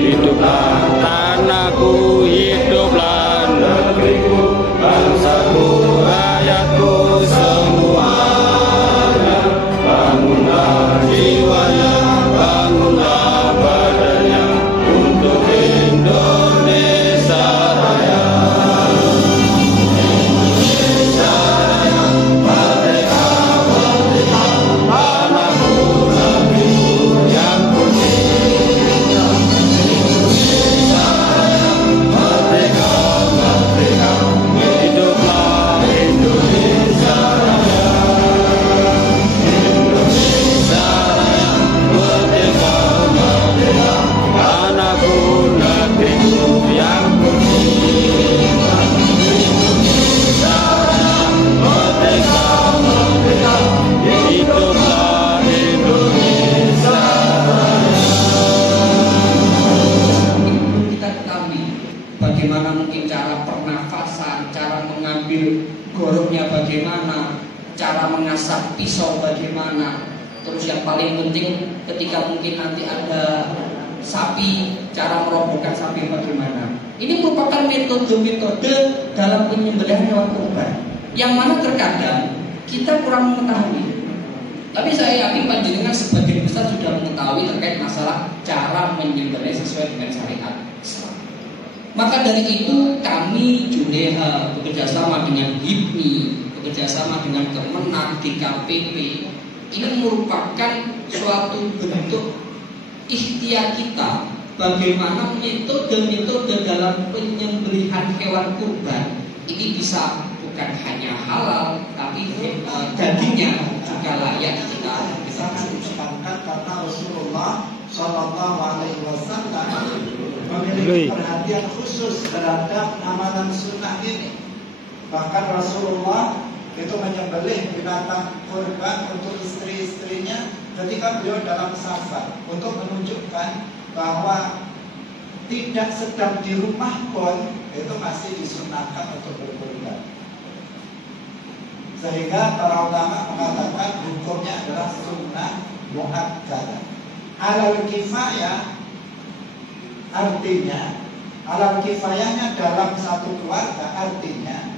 hiduplah tanahku, hiduplah negeriku, bangsaku, rakyatku semuanya. Bangunlah jiwanya, bangunlah badannya untuk Indonesia Raya. Indonesia Raya, merdeka, merdeka, tanahku, negeriku yang ku cinta. Indonesia Raya, merdeka, merdeka, hiduplah Indonesia Raya. Indonesia Raya, merdeka, merdeka, tanahku, negeriku yang ku cinta. Indonesia Raya, merdeka, merdeka, hiduplah Indonesia Raya. Kita ketahui bagaimana mungkin cara pernafasan, cara mengambil goroknya bagaimana, cara mengasah pisau bagaimana. Terus yang paling penting ketika mungkin nanti ada sapi, cara merobohkan sapi bagaimana. Ini merupakan metode-metode dalam penyembelihan hewan kurban yang mana terkadang kita kurang mengetahui. Tapi saya yakin panjenengan sebagian besar sudah mengetahui terkait masalah cara menyembelih sesuai dengan syariat Islam. Maka dari itu kami Juleha bekerjasama dengan HIPMI, bekerjasama dengan Kemenag, DKPP, ini merupakan suatu bentuk ikhtiar kita bagaimana metode-metode dalam penyembelihan hewan kurban ini bisa bukan hanya halal tapi dagingnya juga layak kita konsumsi. Karena Rasulullah Shallallahu Alaihi Wasallam memiliki perhatian khusus terhadap amalan sunnah ini. Bahkan Rasulullah itu menyembelih binatang kurban untuk istri-istrinya ketika beliau dalam safar untuk menunjukkan bahwa tidak sedang di rumah pun itu masih disunahkan untuk berkurban. Sehingga para ulama mengatakan hukumnya adalah sunnah muakkadah. Alal kifayah artinya, alal kifayahnya dalam satu keluarga artinya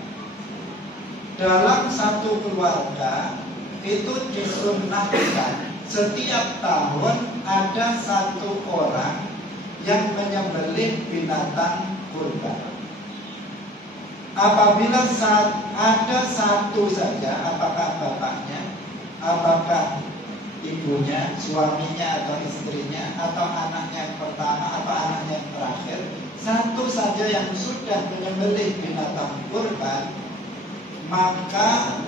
dalam satu keluarga itu disunnahkan setiap tahun ada satu orang yang menyembelih binatang kurban. Apabila ada satu saja, apakah bapaknya, apakah ibunya, suaminya atau istrinya, atau anaknya yang pertama atau anaknya yang terakhir, satu saja yang sudah menyembelih binatang kurban, maka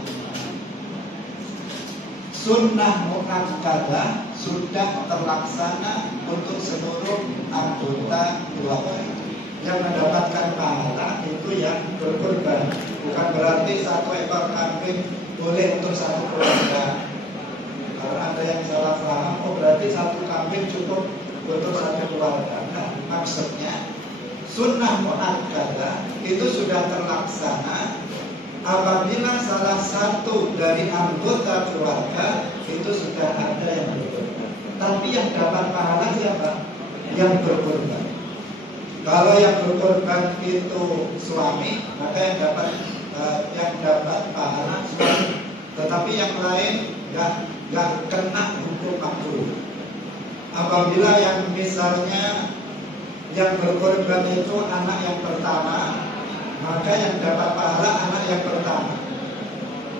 sunnah muakkadah sudah terlaksana untuk seluruh anggota keluarga. Yang mendapatkan pahala itu yang berkurban. Bukan berarti satu ekor kambing boleh untuk satu keluarga. Karena ada yang salah paham, oh berarti satu kambing cukup untuk satu keluarga. Nah, maksudnya sunnah muakkadah itu sudah terlaksana apabila salah satu dari anggota keluarga itu sudah ada yang berkorban. Tapi yang dapat pahala siapa? Yang berkorban. Kalau yang berkorban itu suami, maka yang dapat pahala suami. Tetapi yang lain nggak kena hukum makruh. Apabila yang misalnya yang berkorban itu anak yang pertama, maka yang dapat pahala anak yang pertama.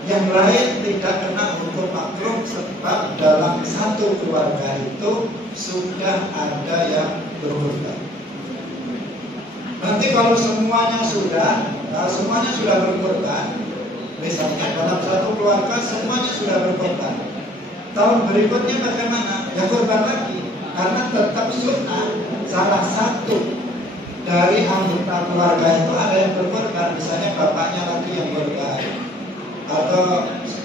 Yang lain tidak kena hukum makruh sebab dalam satu keluarga itu sudah ada yang berkorban. Nanti kalau semuanya sudah berkorban, misalnya dalam satu keluarga semuanya sudah berkorban, tahun berikutnya bagaimana? Ya korban lagi, karena tetap sunnah salah satu dari anggota keluarga itu ada yang berkorban, misalnya bapaknya lagi yang berkorban atau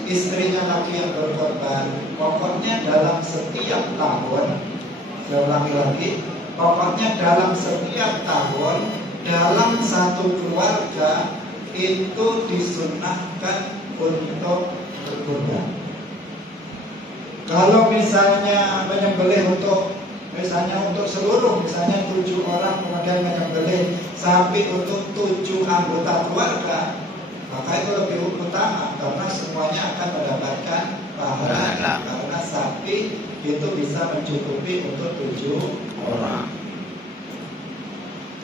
istrinya lagi yang berkorban. Pokoknya dalam setiap tahun, saya ulangi lagi, pokoknya dalam setiap tahun dalam satu keluarga itu disunnahkan untuk berkorban. Kalau misalnya menyembelih untuk misalnya untuk seluruh, misalnya 7 orang kemudian menyembelih sapi untuk 7 anggota keluarga, maka itu lebih utama karena semuanya akan mendapatkan pahala karena sapi itu bisa mencukupi untuk 7 orang.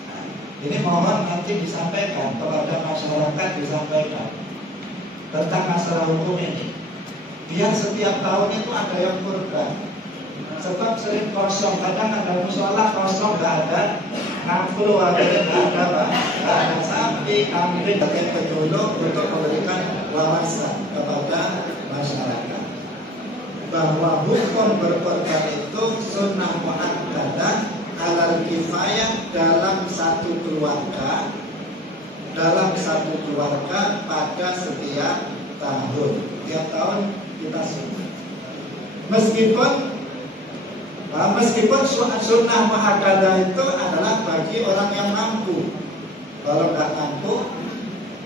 Nah, ini mohon nanti disampaikan kepada masyarakat, disampaikan tentang masalah hukum ini. Biar setiap tahun itu ada yang kurban. Sebab sering kosong, kadang ada musola kosong, nggak ada ngapul, nggak ada sapi, kambing, bagian penyuluh untuk memberikan wawasan kepada masyarakat bahwa hukum berkorban itu sunnah muakkadah alal kifayah dalam satu keluarga pada setiap tahun. Tiap tahun kita meskipun sunnah muakkadah itu adalah bagi orang yang mampu. Kalau nggak mampu,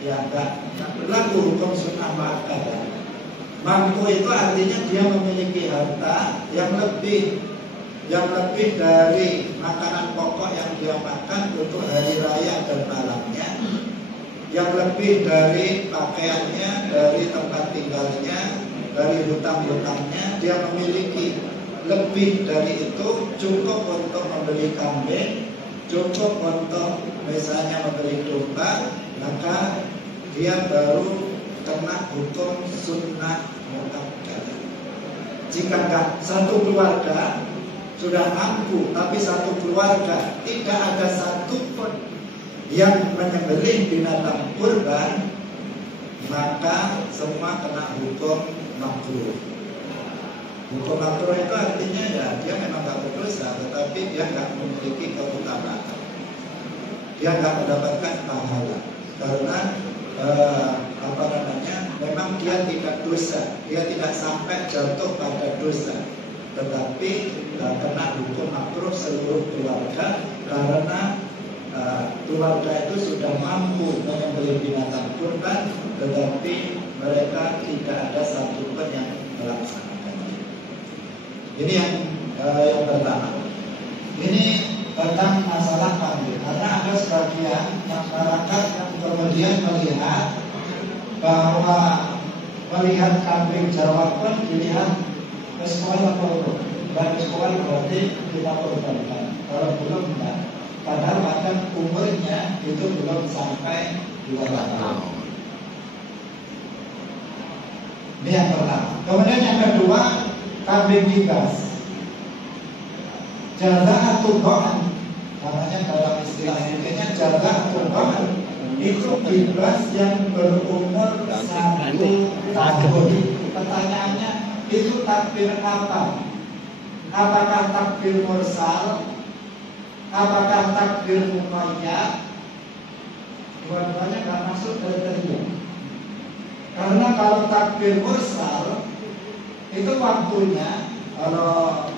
ya nggak berlaku hukum sunnah muakkadah. Mampu itu artinya dia memiliki harta yang lebih dari makanan pokok yang dia makan untuk hari raya dan malamnya, yang lebih dari pakaiannya, dari tempat tinggalnya, dari hutang-hutangnya. Dia memiliki lebih dari itu, cukup untuk membeli kambing, cukup untuk misalnya membeli domba, maka dia baru kena hukum sunnah muakkadah. Jika enggak, satu keluarga sudah mampu, tapi satu keluarga tidak ada satupun yang menyembelih binatang kurban, maka semua kena hukum makruh. Hukum makruh itu artinya ya dia memang nggak berdosa, tetapi dia nggak memiliki keutamaan, dia nggak mendapatkan pahala karena memang dia tidak dosa, dia tidak sampai jatuh pada dosa, tetapi kena hukum makruh seluruh keluarga karena keluarga itu sudah mampu menyembelih binatang kurban, tetapi mereka tidak ada satupun yang melaksanakannya. Ini yang pertama. Ini tentang masalah kambing, karena ada sebagian masyarakat yang kemudian melihat bahwa melihat kambing Jawa pun dilihat ke sekolah korban, dan sekolah berarti kita korbankan. Kalau belum enggak, padahal kadang umurnya itu belum sampai 2 tahun. Ini yang pertama. Kemudian yang kedua, kambing bibas. Jaza'atul ba'an, namanya dalam istilah fikihnya jaza'atul ba'an, itu bibas yang berumur 1 tahun. Pertanyaannya, itu takbir apa? Apakah takbir mursal? Apakah takbir muqayyad? Dua-duanya nggak masuk kriteria. Karena kalau takbir mursal itu waktunya, kalau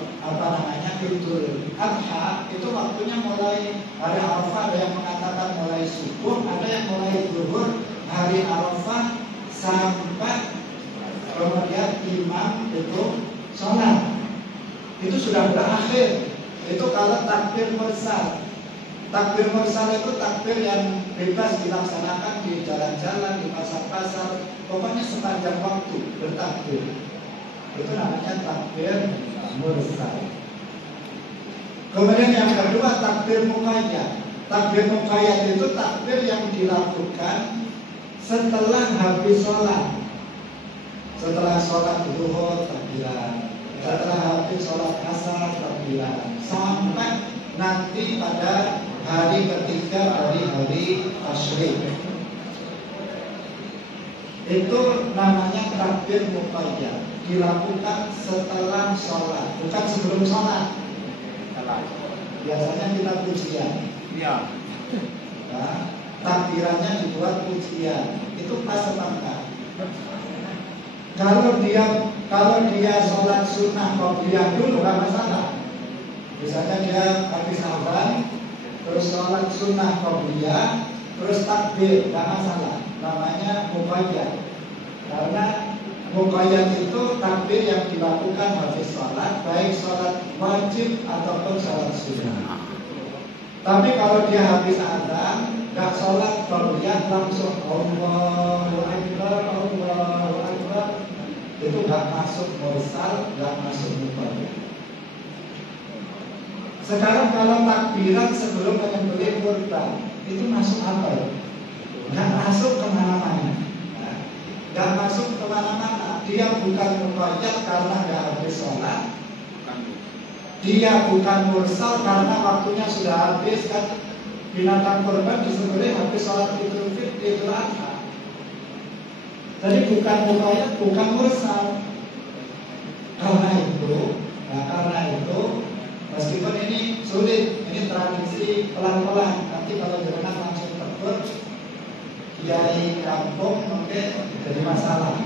Idul Adha itu waktunya mulai hari Arafah, ada yang mengatakan mulai subuh, ada yang mulai zuhur hari Arafah sampai kemudian imam itu sholat. Itu sudah berakhir. Itu kalau takbir mursal. Takbir mursal itu takbir yang bebas dilaksanakan di jalan-jalan, di pasar-pasar, pokoknya sepanjang waktu bertakbir. Itu namanya takbir mursal. Kemudian yang kedua, takbir muqayyad. Takbir muqayyad itu takbir yang dilakukan setelah habis sholat. Setelah sholat zuhur takbiran, setelah habis sholat asar takbiran, sampai nanti pada hari ketiga, hari tasyrik. Itu namanya takbir muqayyad, dilakukan setelah sholat, bukan sebelum sholat. Biasanya kita pujian, ya. Nah, takbirannya dibuat pujian, itu pas apa enggak? Kalau dia sholat sunnah qobliyah dulu nggak masalah. Misalnya dia habis azan, terus sholat sunnah qobliyah, terus takbir, nggak masalah. Namanya muqayyad. Karena Muqayyad itu takbir yang dilakukan habis sholat, baik sholat wajib ataupun sholat sunnah. Tapi kalau dia habis azan, nggak sholat, kemudian langsung Allahu Akbar, Allahu Akbar, itu nggak masuk mursal, nggak masuk muqayyad. Sekarang kalau takbiran sebelum menyembelih kurban, itu masuk apa ya? Nggak masuk kemana-mana. Nggak masuk kemana-mana. Dia bukan muqayyad karena nggak habis sholat. Dia bukan mursal karena waktunya sudah habis, kan binatang kurban disembelih habis sholat Idul Fitri, Idul Adha. Jadi bukan muqayyad, bukan mursal. Karena itu meskipun ini sulit, ini tradisi pelan-pelan. Nanti kalau jangan langsung tegur kiai kampung mungkin jadi masalah.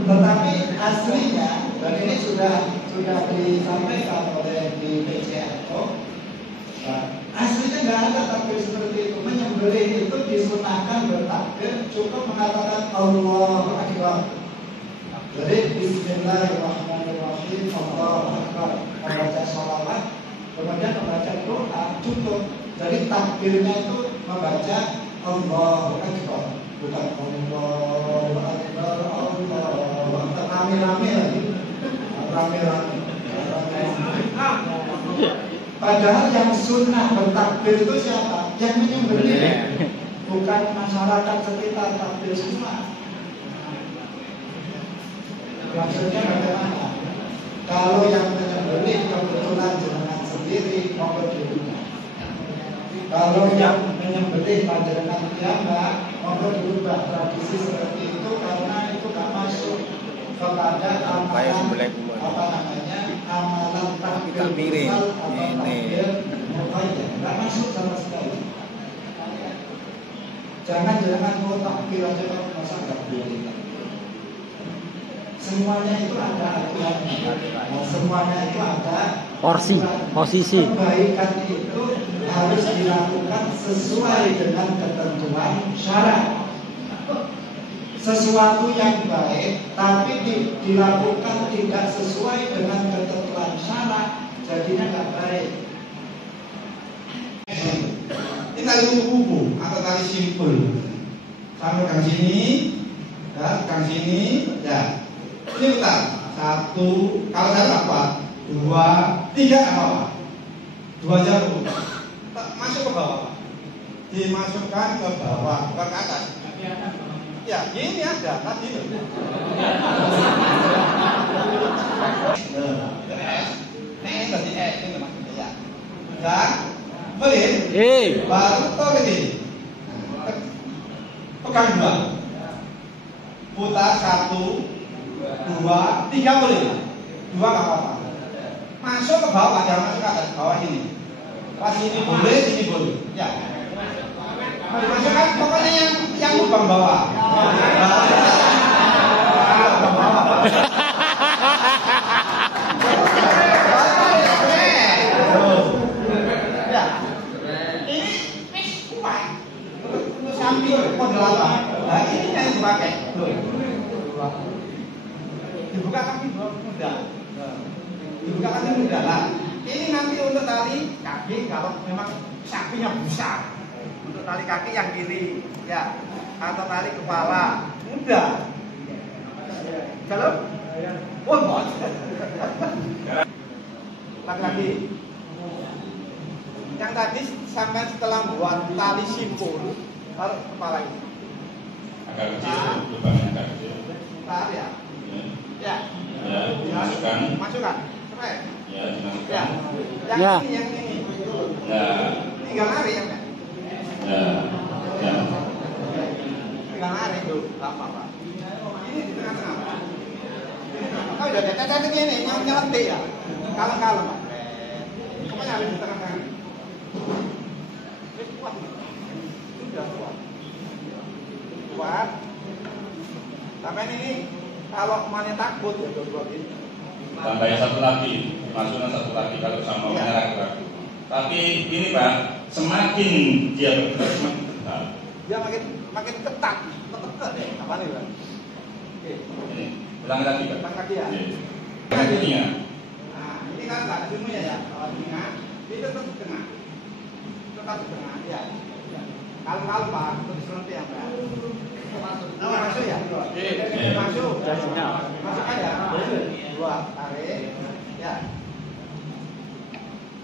Tetapi aslinya, dan ini sudah disampaikan oleh di PCNO, aslinya nggak ada takbir seperti itu. Menyembelih itu disunahkan bertakbir, cukup mengatakan Allahu Akbar. Jadi Bismillahirrahmanirrahim, Allahu Akbar, membaca sholawat, kemudian membaca doa, cukup. Jadi takbirnya itu membaca Allahu Akbar, bukan Allahu Akbar, Allahu Akbar, rame-rame lagi, rame-rame. Padahal yang sunnah bertakbir itu siapa? Yang menyembelih, bukan masyarakat sekitar takbir semua. Maksudnya bagaimana? Kalau yang menyembelih kebetulan jenengan sendiri, monggo dirubah. Kalau yang menyembelih panjenengan piyambak, monggo dirubah tradisi seperti itu karena itu nggak masuk kepada amalan amalan takbir mursal atau takbir muqayyad, nggak masuk sama sekali. Jangan mau takbir aja kalau masa nggak boleh. Semuanya itu ada aturannya. Semuanya itu ada posisi. Kebaikan itu harus dilakukan sesuai dengan ketentuan syara. Sesuatu yang baik tapi dilakukan tidak sesuai dengan ketentuan syara, jadinya nggak baik. Ini tali kuku atau tali simpul. Sampai kang sini, dan kang sini, ya. Ini bentar. 1, kalau saya dapat 2, 3 apa? 2 jarum. Masuk ke bawah. Dimasukkan ke bawah, bukan ke atas. Ya, ini ada tadi loh. Ini tadi ini maksudnya ya. Dan balik. Baru tahu ini. Pegang 2. Putar 1, 2, 3 boleh. 2 nggak apa-apa. Masuk ke bawah, jangan masuk ke atas, bawah sini. Pas ini boleh, sini boleh. Ya. Masukkan pokoknya yang lubang bawah. Ya. Ini kuat. Untuk samping model apa? Nah, ini yang dipakai. Dibuka kaki mudah. Dibuka kaki mudah lah. Ini nanti untuk tali kaki kalau memang sapinya besar. Untuk tali kaki yang kiri, ya, atau tali kepala mudah. Kalau, bos. Lagi. Yang tadi sampai setelah buat tali simpul, taruh kepala ini. Agak kecil, lubangnya agak kecil. Tarik ya. Ya. Masukkan. Sampai. Ya, dimasukkan. Ya. Yang ini. Ya. Tinggal narik ya. Ya. Ya. Tinggal narik tuh, apa? Ini di tengah-tengah. Kau udah tetek ini nyelentik ya. Kalem-kalem, Pak. Pokoknya harus di tengah-tengah. Kuat. Sudah kuat. Kuat. Sampai ini kalau mana takut ya Tambahnya 1 lagi, masukkan 1 lagi kalau sama ragu-ragu. Tapi ini Pak, semakin dia bergerak semakin ketat. Dia makin makin ketat, ketat deh. Apa nih, Bang? Oke. Ulangi lagi, Pak. Ulang lagi ya. Kakinya. Nah, ini kan nggak semuanya ya. Kalau tengah, ini tetap di tengah. Tetap di tengah, ya. Kalau Pak, terus nanti yang berat. Masuk ya? Masuk. Masuk aja. Dua, tarik. Ya.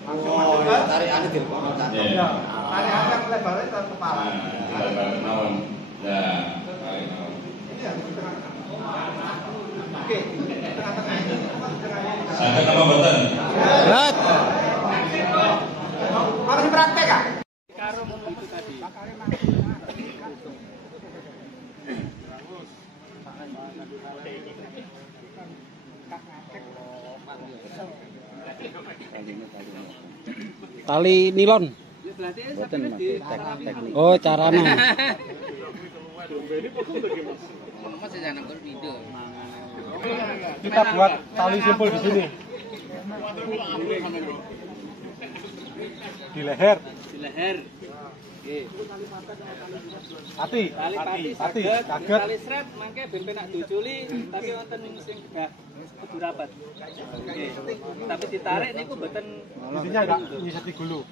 Masuk ke. Tarik ane direkam. Ya. Tarik aja lebarnya ke kepala. Lebar naon. Ya, tarik naon. Ini harus di tengah. Oke, tengah-tengah ini. Sampai nama boten. Berat. Harus praktek kan? Tali nilon. Oh, caranya. Kita buat tali simpul di sini. Di leher. Hati. Hati. Kaget. Tali sret mangke ben penak diculi tapi wonten sing kedah kudu rapat. Nggih. Tapi ditarik niku mboten Intinya enggak nyiseti gulu.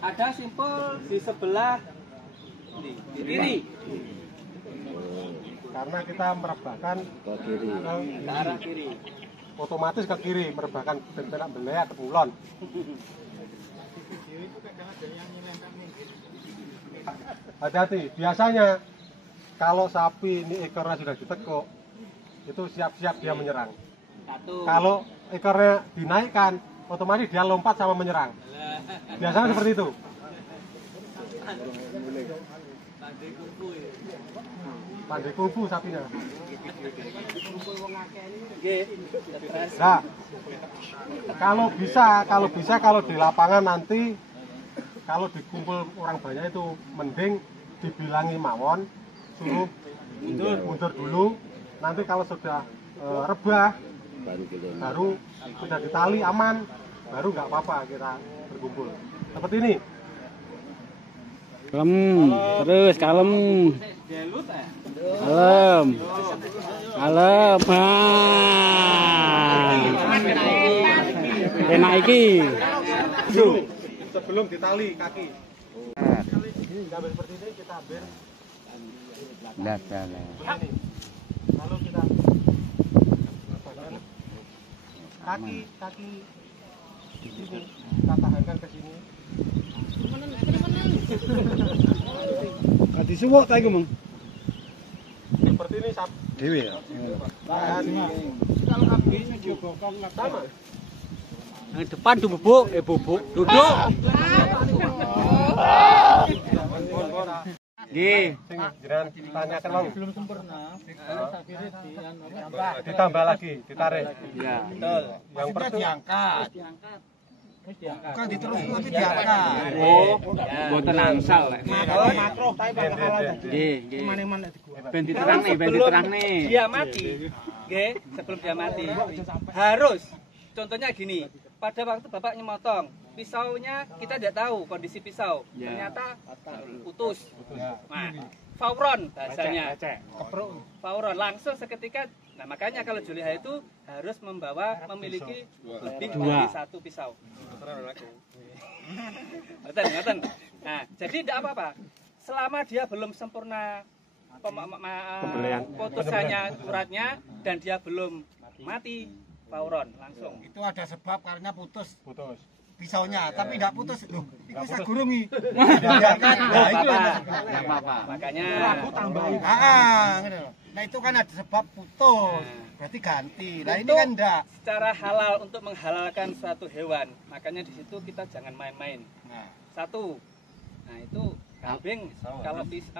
ada simpul di sebelah di kiri Karena kita merebahkan Ke kiri. ke arah kiri. otomatis ke kiri, merebahkan benak belaya ke kulon. Hati-hati, biasanya kalau sapi ini ekornya sudah ditekuk, itu siap-siap dia menyerang. Satu. Kalau ekornya dinaikkan, otomatis dia lompat sama menyerang. Biasanya seperti itu. Pandai kungfu sapinya. Nggih. Nah, kalau di lapangan nanti, kalau dikumpul orang banyak itu mending dibilangi mawon, suruh mundur dulu. Nanti kalau sudah rebah, baru sudah ditali aman, baru nggak apa-apa kita berkumpul. Seperti ini. Kalem, terus kalem. Gelut Kalem. Kalem. Enak iki. Sebelum ditali kaki. Ini ambil seperti ini, kita ambil Dadah. lalu kita kaki di sini kita tahankan ke sini. Kadi suwuk ta iku, Mang? Seperti ini Dewe ya. Kalau habisnya jogokong sama. Yang depan bubuk, bubuk. Duduk. Nggih. Sing jenengan tanyakan mau. Belum sempurna. Ditambah lagi, ditarik. Ya. betul. Yang pertama diangkat. Bukan diterus tapi diangkat. Oh, mboten angsal lek. Makro tapi pakai halal. Nggih, nggih. Mana-mana Ben diterangne, ben diterangne. Dia mati. Nggih, sebelum dia mati. Harus. Contohnya gini, pada waktu Bapak nyemotong, pisaunya kita tidak tahu kondisi pisau. Ternyata putus. Nah, fauron bahasanya. Fauron langsung seketika. Nah, makanya kalau Juliha itu harus memiliki lebih dari satu pisau. Ngoten. Nah, jadi tidak apa-apa. Selama dia belum sempurna putusannya uratnya dan dia belum mati, fauron langsung. Itu ada sebab karena putus pisaunya, tapi tidak putus. Loh, itu saya gurungi. Nah, itu apa-apa. Makanya Nah, itu kan ada sebab putus. Berarti ganti. Nah, ini Untuk kan enggak. secara halal untuk menghalalkan suatu hewan, makanya di situ kita jangan main-main. Satu, nah itu kambing,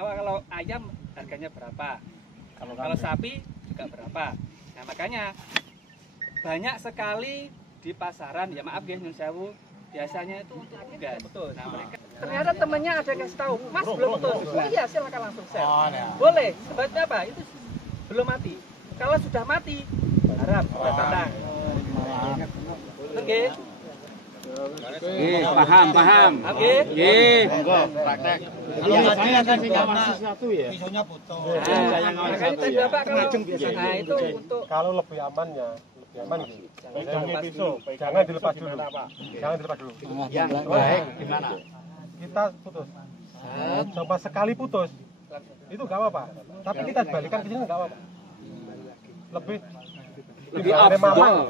kalau ayam harganya berapa? Kalau sapi juga berapa? Nah makanya banyak sekali di pasaran, ya maaf ya Nyun Sewu, biasanya itu untuk unggas. Betul. Nah mereka ternyata temennya ada yang kasih tahu, Mas belum putus. Oh iya silakan langsung sel. Boleh. Sebabnya apa? Itu belum mati. Kalau sudah mati, haram, tanda. Oke. Paham. Oke. Nggih. Kalau tadi ada sing ngawasi sesuatu ya. Pisaunya putus. Makanya tadi Bapak nah itu untuk Kalau lebih aman gitu. Jangan dilepas dulu. Yang baik gimana? Kita putus. Coba sekali putus. Itu nggak apa-apa. Tapi kita balikan ke sini nggak apa-apa. Lebih afdol.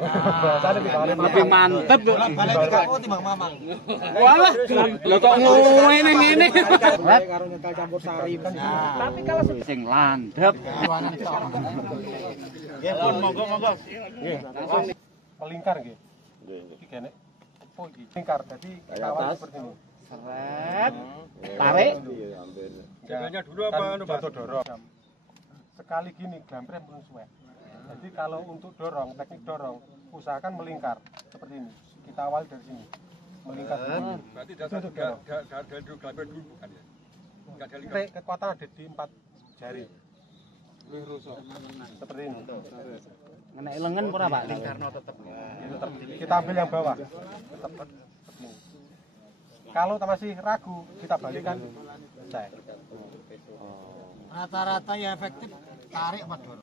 Lebih mantep. Walah, lho kok ngene. tapi kalau Sing landhep. monggo. Melingkar nggih. Iki kene. Oh, iki lingkar. Jadi kawat seperti ini. Seret. Tarik. Jaganya dulu apa jatuh dorong. Sekali gini gambreng pun suwe. Jadi kalau untuk dorong, teknik dorong, usahakan melingkar seperti ini. Kita awal dari sini. Melingkar dulu. Berarti dasar dari dulu gambar dulu bukan ya? Enggak ada lingkar. Kekuatan ada di 4 jari. Seperti ini. Ngenek lengan ora, Pak? Tetap. Kita ambil yang bawah. Tetap seperti ini. Kalau masih ragu, kita balikan. Rata-rata ya efektif tarik apa dorong?